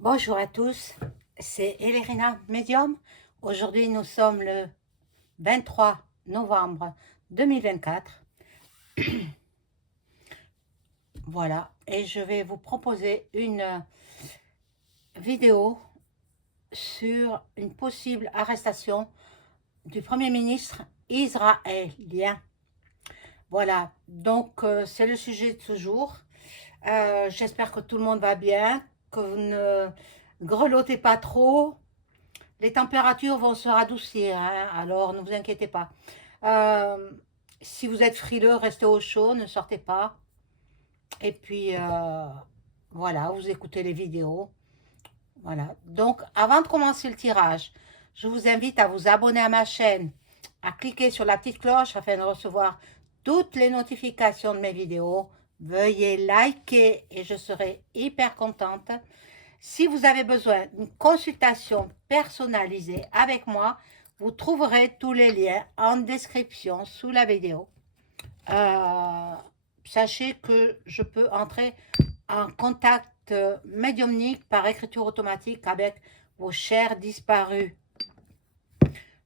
Bonjour à tous, c'est Elérina Medium. Aujourd'hui, nous sommes le 23 novembre 2024. Voilà, et je vais vous proposer une vidéo sur une possible arrestation du Premier ministre israélien. Voilà, donc c'est le sujet de ce jour. J'espère que tout le monde va bien, que vous ne grelottez pas trop. Les températures vont se radoucir, hein, alors ne vous inquiétez pas. Euh, si vous êtes frileux, restez au chaud, ne sortez pas. Et puis, voilà, vous écoutez les vidéos. Voilà. Donc, avant de commencer le tirage, je vous invite à vous abonner à ma chaîne, à cliquer sur la petite cloche afin de recevoir toutes les notifications de mes vidéos. Veuillez liker et je serai hyper contente. Si vous avez besoin d'une consultation personnalisée avec moi, vous trouverez tous les liens en description sous la vidéo. Euh, Sachez que je peux entrer en contact médiumnique par écriture automatique avec vos chers disparus.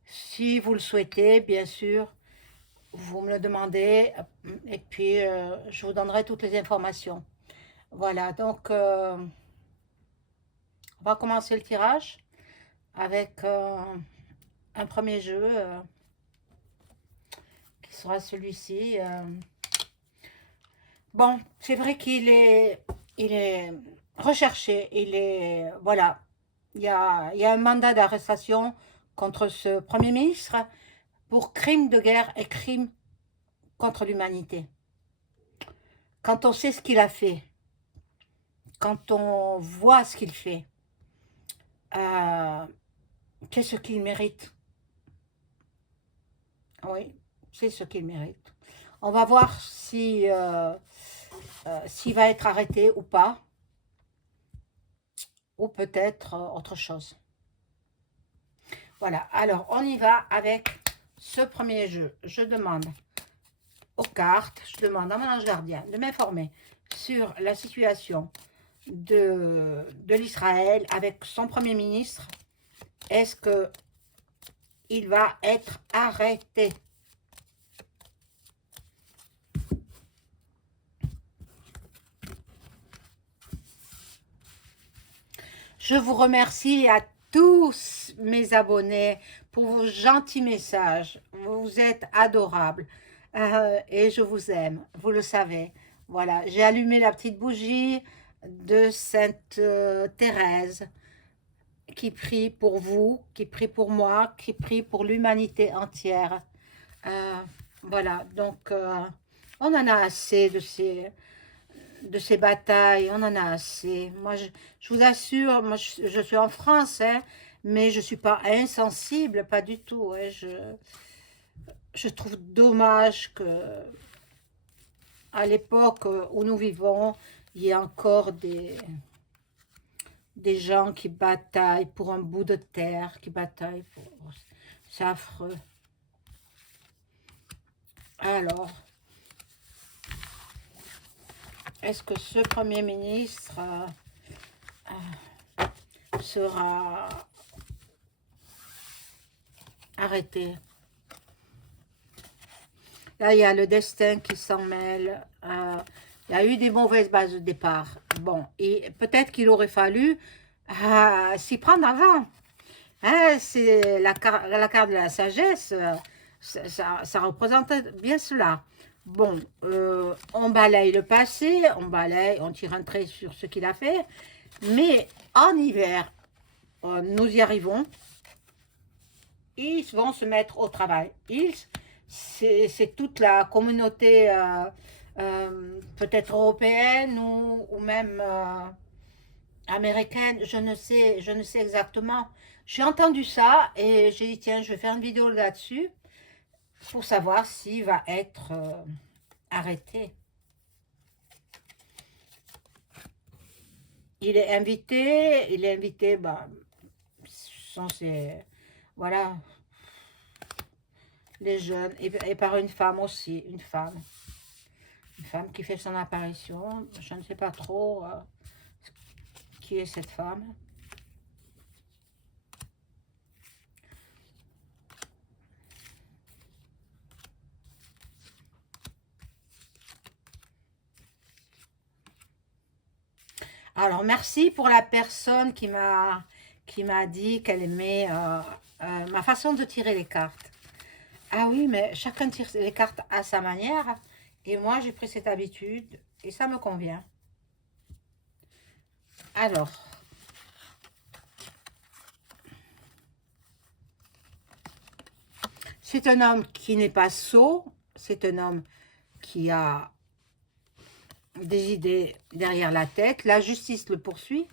Si vous le souhaitez, bien sûr, vous me le demandez et puis je vous donnerai toutes les informations. Voilà, donc on va commencer le tirage avec un premier jeu qui sera celui-ci. Bon, c'est vrai il est recherché, voilà, il y a un mandat d'arrestation contre ce Premier ministre pour crime de guerre et crime contre l'humanité. Quand on sait ce qu'il a fait, quand on voit ce qu'il fait, euh, qu'est-ce qu'il mérite? Oui, c'est ce qu'il mérite. On va voir si s'il va être arrêté ou pas, ou peut-être autre chose. Voilà, alors on y va avec ce premier jeu. Je demande aux cartes, je demande à mon ange gardien de m'informer sur la situation de l'Israël avec son Premier ministre. Est-ce qu'il va être arrêté? Je vous remercie à tous mes abonnés pour vos gentils messages. Vous êtes adorables et je vous aime, vous le savez. Voilà, j'ai allumé la petite bougie de Sainte Thérèse qui prie pour vous, qui prie pour moi, qui prie pour l'humanité entière. Euh, voilà, donc on en a assez de ces batailles, on en a assez. Moi, je vous assure, moi, je suis en France, hein, mais je ne suis pas insensible, pas du tout. Hein, je trouve dommage que à l'époque où nous vivons, il y ait encore des gens qui bataillent pour un bout de terre, qui bataillent pour... C'est affreux. Alors, est-ce que ce Premier ministre sera arrêté? Là, il y a le destin qui s'en mêle. Il y a eu des mauvaises bases de départ. Bon, et peut-être qu'il aurait fallu s'y prendre avant. Hein, c'est la carte de la sagesse. Ça représente bien cela. Bon, on balaye le passé, on balaye, on tire un trait sur ce qu'il a fait. Mais en hiver, nous y arrivons. Ils vont se mettre au travail. C'est toute la communauté peut-être européenne ou même américaine, je ne sais exactement. J'ai entendu ça et j'ai dit tiens, je vais faire une vidéo là-dessus pour savoir s'il va être arrêté. Il est invité, bah, sont ces, voilà, les jeunes, et par une femme aussi, une femme qui fait son apparition. Je ne sais pas trop Qui est cette femme? Alors, merci pour la personne qui m'a dit qu'elle aimait ma façon de tirer les cartes. Ah oui, mais chacun tire les cartes à sa manière. Et moi, j'ai pris cette habitude et ça me convient. Alors, c'est un homme qui n'est pas sot. C'est un homme qui a des idées derrière la tête. La justice le poursuit.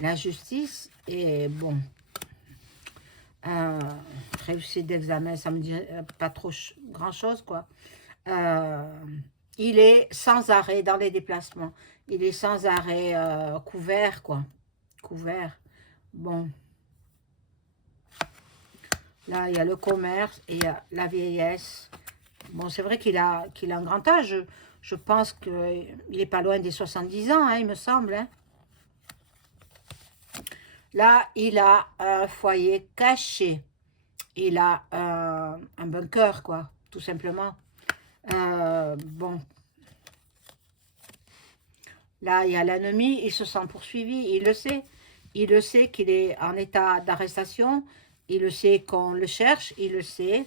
La justice est bon. Réussite d'examen, ça me dit pas trop grand chose, quoi. Il est sans arrêt dans les déplacements. Il est sans arrêt couvert, quoi. Couvert. Bon. Là, il y a le commerce et il y a la vieillesse. Bon, c'est vrai qu'il a un grand âge. Je pense qu'il n'est pas loin des 70 ans, hein, il me semble. Hein. Là, il a un foyer caché. Il a un bunker, quoi, tout simplement. Bon. Là, il y a l'ennemi, il se sent poursuivi, il le sait. Il le sait qu'il est en état d'arrestation. Il le sait qu'on le cherche, il le sait.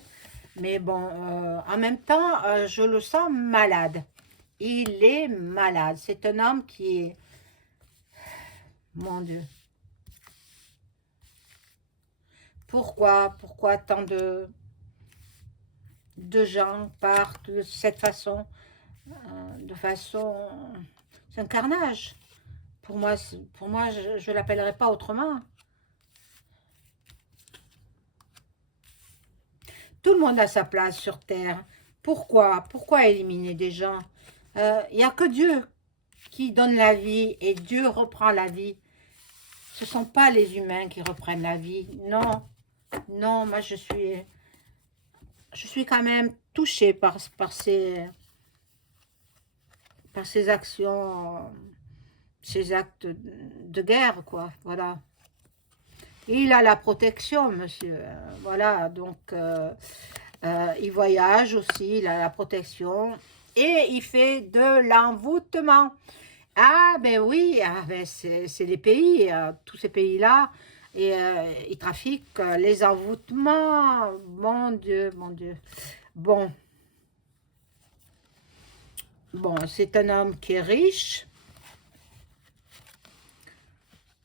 Mais bon, en même temps, je le sens malade. Il est malade. C'est un homme qui est... Mon Dieu. Pourquoi tant de gens partent de cette façon? De façon... C'est un carnage. Pour moi, je ne l'appellerai pas autrement. Tout le monde a sa place sur Terre. Pourquoi éliminer des gens? Il n'y a que Dieu qui donne la vie et Dieu reprend la vie. Ce ne sont pas les humains qui reprennent la vie. Non, non, moi je suis quand même touchée par ces actions, ces actes de guerre, quoi. Voilà. Il a la protection, monsieur. Voilà, donc il voyage aussi, il a la protection. Et il fait de l'envoûtement. Ah, ben oui, ah, ben c'est les pays, tous ces pays-là. Et ils trafiquent les envoûtements. Mon Dieu, mon Dieu. Bon. Bon, c'est un homme qui est riche.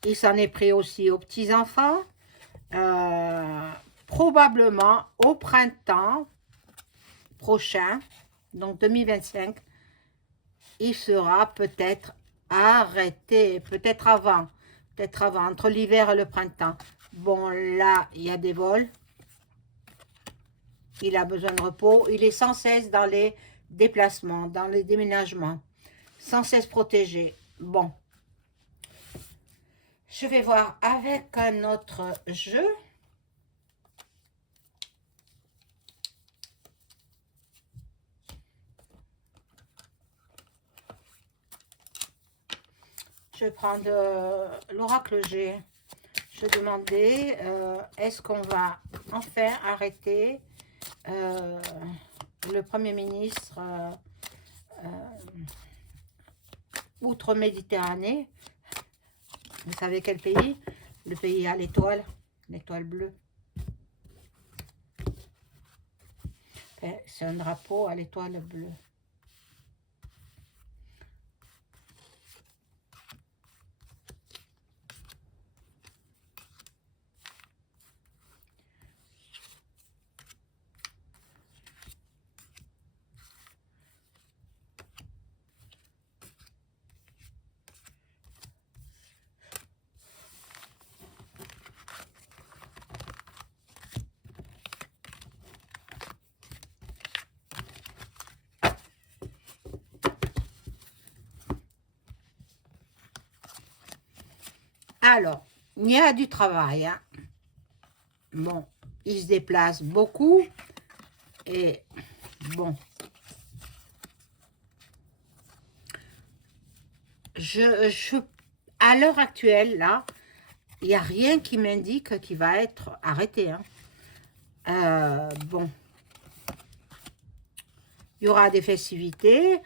Il s'en est pris aussi aux petits-enfants. Probablement au printemps prochain, donc 2025, il sera peut-être arrêté, peut-être avant, entre l'hiver et le printemps. Bon, là, il y a des vols. Il a besoin de repos. Il est sans cesse dans les déplacements, dans les déménagements. Sans cesse protégé. Bon. Je vais voir avec un autre jeu. Je vais prendre l'oracle G. Je demandais, est-ce qu'on va enfin arrêter le Premier ministre outre-Méditerranée? Vous savez quel pays? Le pays à l'étoile bleue. C'est un drapeau à l'étoile bleue. Alors, il y a du travail. Hein. Bon, il se déplace beaucoup. Et bon, à l'heure actuelle, là, il n'y a rien qui m'indique qu'il va être arrêté. Hein. Bon, il y aura des festivités.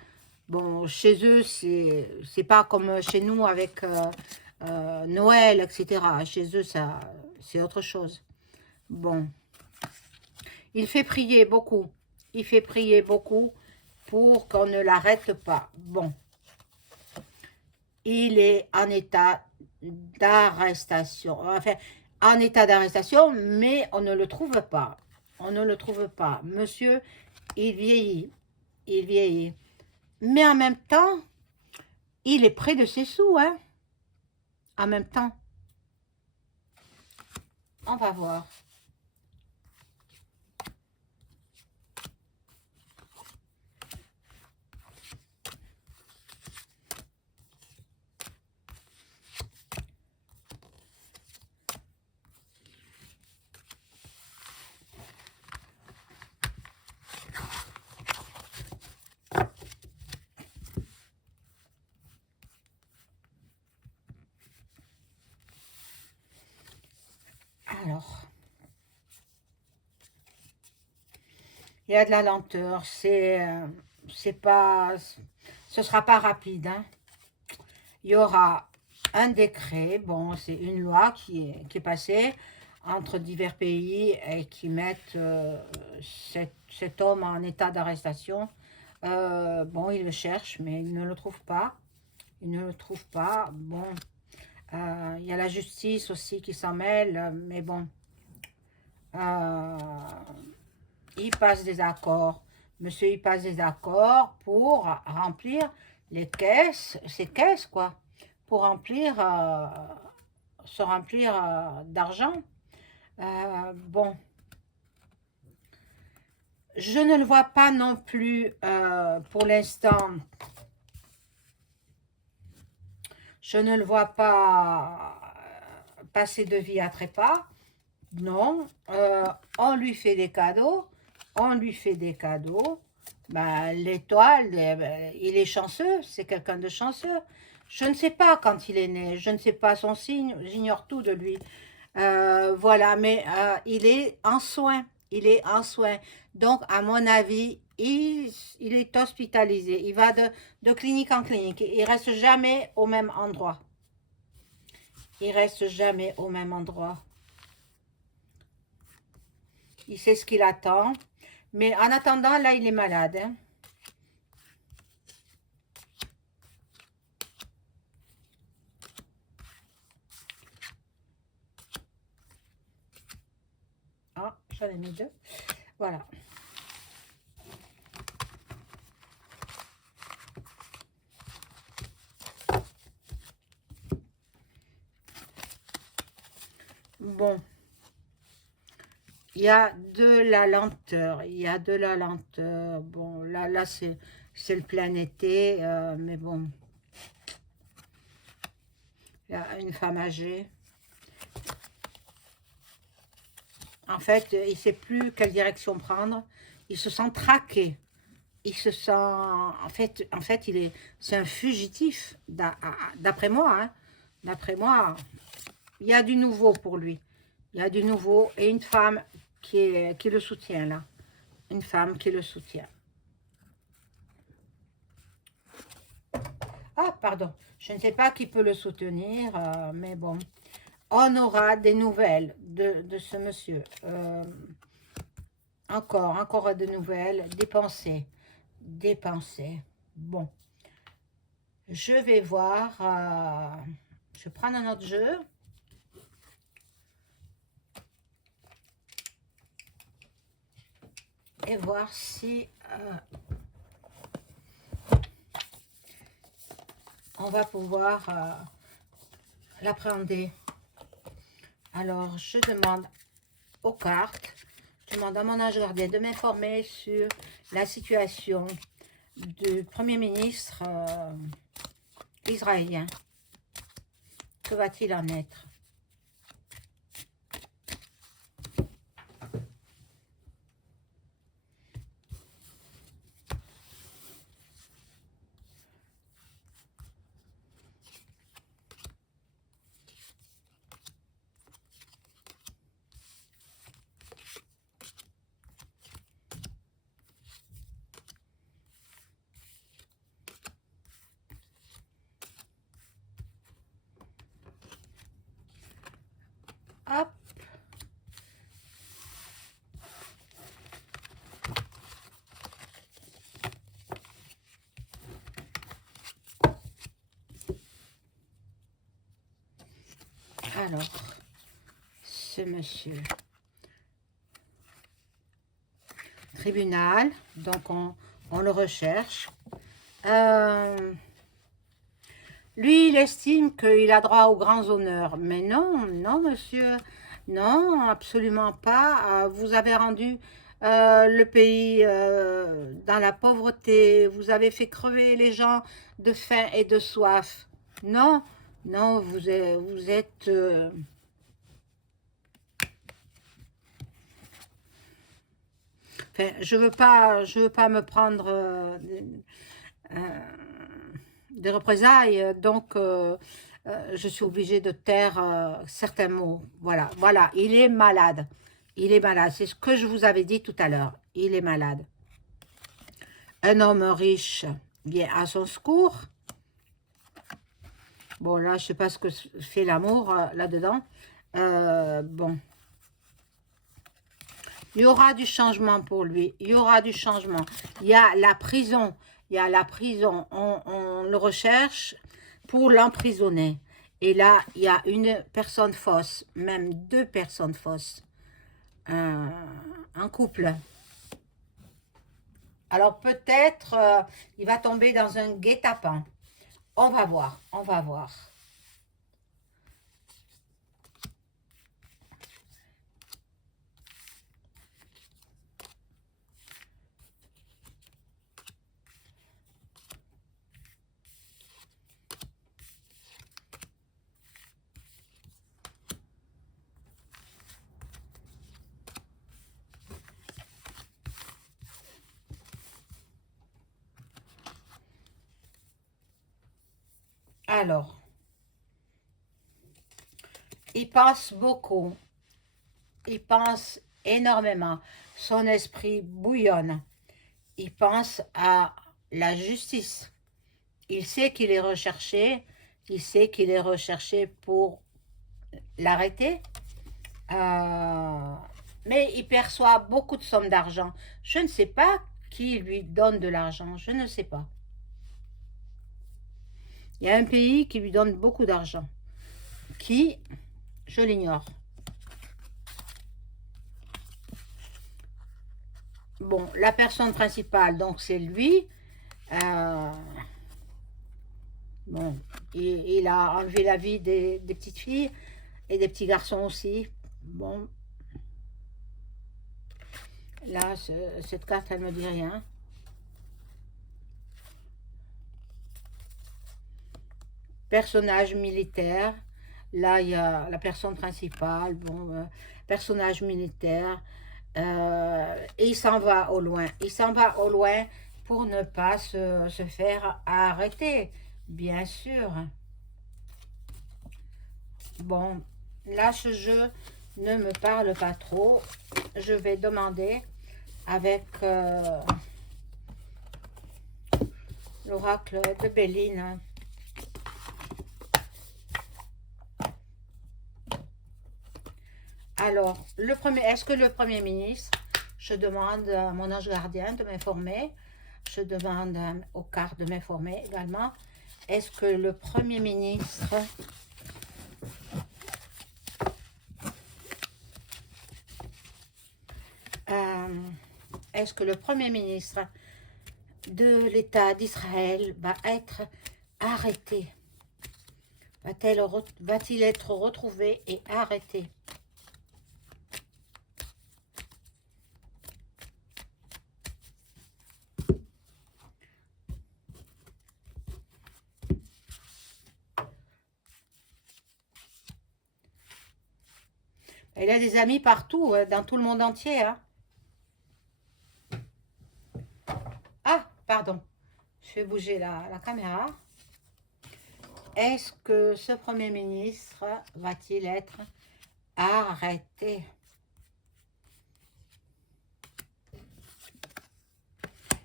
Bon, chez eux, c'est pas comme chez nous avec Noël, etc. Chez eux, ça, c'est autre chose. Bon, il fait prier beaucoup. Il fait prier beaucoup pour qu'on ne l'arrête pas. Bon, il est en état d'arrestation. Enfin, en état d'arrestation, mais on ne le trouve pas. On ne le trouve pas. Monsieur, il vieillit. Il vieillit. Mais en même temps, il est près de ses sous, hein. En même temps, on va voir. Alors, il y a de la lenteur. C'est pas, ce sera pas rapide, hein. Il y aura un décret. Bon, c'est une loi qui est passée entre divers pays et qui mettent cet homme en état d'arrestation. Bon, il le cherche, mais il ne le trouve pas. Il ne le trouve pas. Bon, il y a la justice aussi qui s'en mêle, mais bon. Il passe des accords. Monsieur, il passe des accords pour remplir les caisses, ces caisses, quoi. Pour remplir, se remplir d'argent. Bon, je ne le vois pas non plus pour l'instant. Je ne le vois pas passer de vie à trépas. Non, on lui fait des cadeaux. On lui fait des cadeaux. Ben, l'étoile, ben, il est chanceux. C'est quelqu'un de chanceux. Je ne sais pas quand il est né. Je ne sais pas son signe. J'ignore tout de lui. Voilà, mais il est en soins. Il est en soins. Donc, à mon avis, il est hospitalisé. Il va de clinique en clinique. Il reste jamais au même endroit. Il reste jamais au même endroit. Il sait ce qu'il attend. Mais en attendant, là, il est malade. Hein. Ah, j'en ai mis deux. Voilà. Bon. Il y a de la lenteur. Il y a de la lenteur. Bon, là c'est le plein été. Mais bon. Il y a une femme âgée. En fait, il ne sait plus quelle direction prendre. Il se sent traqué. Il se sent... En fait c'est un fugitif, d'après moi. Hein. D'après moi, il y a du nouveau pour lui. Il y a du nouveau et une femme qui le soutient, là. Une femme qui le soutient. Ah, pardon. Je ne sais pas qui peut le soutenir, mais bon. On aura des nouvelles de ce monsieur. Encore de nouvelles. Des pensées. Des pensées. Bon. Je vais voir. Je vais prendre un autre jeu. Et voir si on va pouvoir l'appréhender. Alors, je demande aux cartes, je demande à mon ange gardien de m'informer sur la situation du Premier ministre israélien. Que va-t-il en être? Alors, ce monsieur. Tribunal, donc on le recherche. Lui, il estime qu'il a droit aux grands honneurs. Mais non, non, monsieur. Non, absolument pas. Vous avez rendu le pays dans la pauvreté. Vous avez fait crever les gens de faim et de soif. Non, non, vous êtes enfin, je veux pas me prendre des représailles, donc je suis obligée de taire certains mots. Voilà, voilà, il est malade. Il est malade, c'est ce que je vous avais dit tout à l'heure. Il est malade. Un homme riche vient à son secours. Bon, là, je ne sais pas ce que fait l'amour là-dedans. Bon. Il y aura du changement pour lui. Il y aura du changement. Il y a la prison. Il y a la prison. On le recherche pour l'emprisonner. Et là, il y a une personne fausse, même deux personnes fausses. Un couple. Alors peut-être il va tomber dans un guet-apens. On va voir, on va voir. Alors, il pense beaucoup. Il pense énormément. Son esprit bouillonne. Il pense à la justice. Il sait qu'il est recherché. Il sait qu'il est recherché pour l'arrêter. Mais il perçoit beaucoup de sommes d'argent. Je ne sais pas qui lui donne de l'argent. Je ne sais pas. Il y a un pays qui lui donne beaucoup d'argent. Qui? Je l'ignore. Bon, la personne principale, donc c'est lui. Bon, il a enlevé la vie des petites filles et des petits garçons aussi. Bon, là, cette carte, elle me dit rien. Personnage militaire. Là, il y a la personne principale. Bon, personnage militaire. Et il s'en va au loin. Il s'en va au loin pour ne pas se faire arrêter, bien sûr. Bon, là, ce jeu ne me parle pas trop. Je vais demander avec l'oracle de Béline. Alors, est-ce que le Premier ministre, je demande à mon ange gardien de m'informer, je demande aux cartes de m'informer également, est-ce que le Premier ministre de l'État d'Israël va être arrêté? Va-t-il être retrouvé et arrêté? Il a des amis partout, dans tout le monde entier. Hein. Ah, pardon. Je vais bouger la caméra. Est-ce que ce Premier ministre va-t-il être arrêté?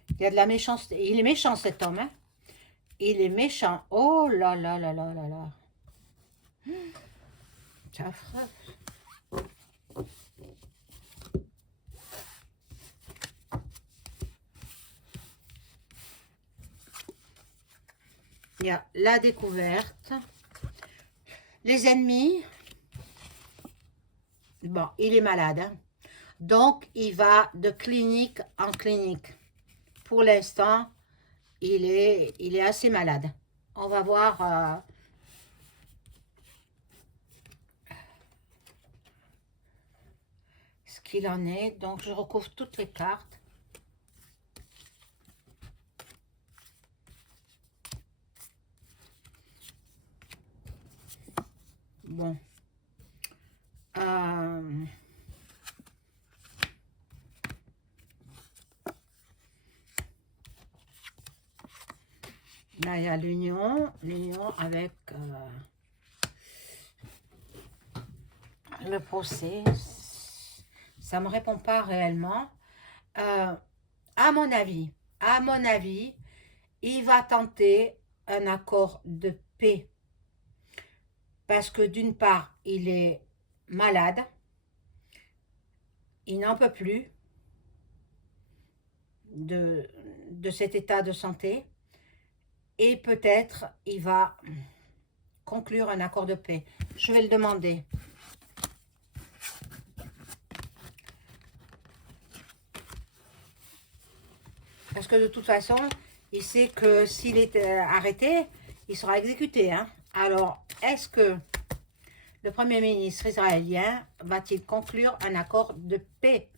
Il y a de la méchanceté. Il est méchant cet homme. Hein? Il est méchant. Oh là là là là là là. C'est affreux. Il y a la découverte. Les ennemis. Bon, il est malade, hein. Donc, il va de clinique en clinique. Pour l'instant, il est assez malade. On va voir ce qu'il en est. Donc, je recouvre toutes les cartes. Bon. Là, il y a l'union avec le procès. Ça ne me répond pas réellement. À mon avis, il va tenter un accord de paix. Parce que d'une part, il est malade, il n'en peut plus de cet état de santé, et peut-être il va conclure un accord de paix. Je vais le demander. Parce que de toute façon, il sait que s'il est arrêté, il sera exécuté, hein. Alors, est-ce que le Premier ministre israélien va-t-il conclure un accord de paix?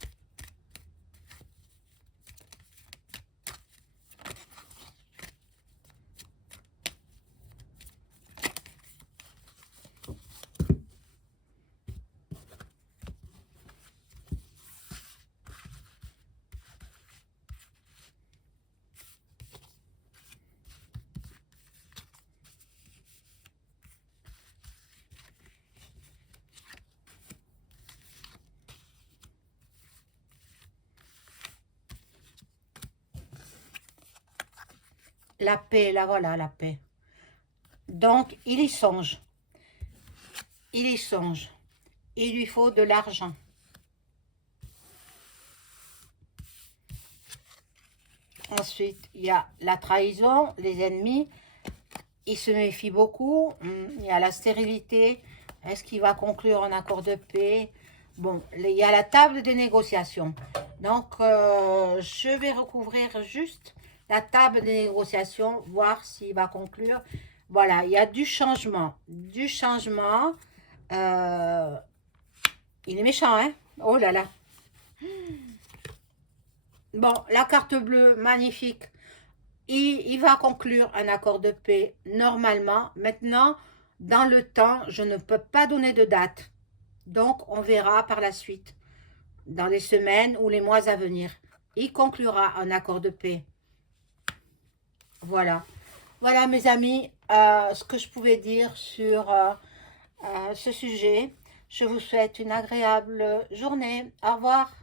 La paix, là voilà, la paix. Donc, il y songe. Il y songe. Il lui faut de l'argent. Ensuite, il y a la trahison, les ennemis. Il se méfie beaucoup. Il y a la stérilité. Est-ce qu'il va conclure un accord de paix? Bon, il y a la table des négociations. Donc, je vais recouvrir juste la table des négociations, voir s'il va conclure. Voilà, il y a du changement. Du changement. Il est méchant, hein? Oh là là. Bon, la carte bleue, magnifique. Il va conclure un accord de paix normalement. Maintenant, dans le temps, je ne peux pas donner de date. Donc, on verra par la suite, dans les semaines ou les mois à venir. Il conclura un accord de paix. Voilà. Voilà, mes amis, ce que je pouvais dire sur ce sujet. Je vous souhaite une agréable journée. Au revoir.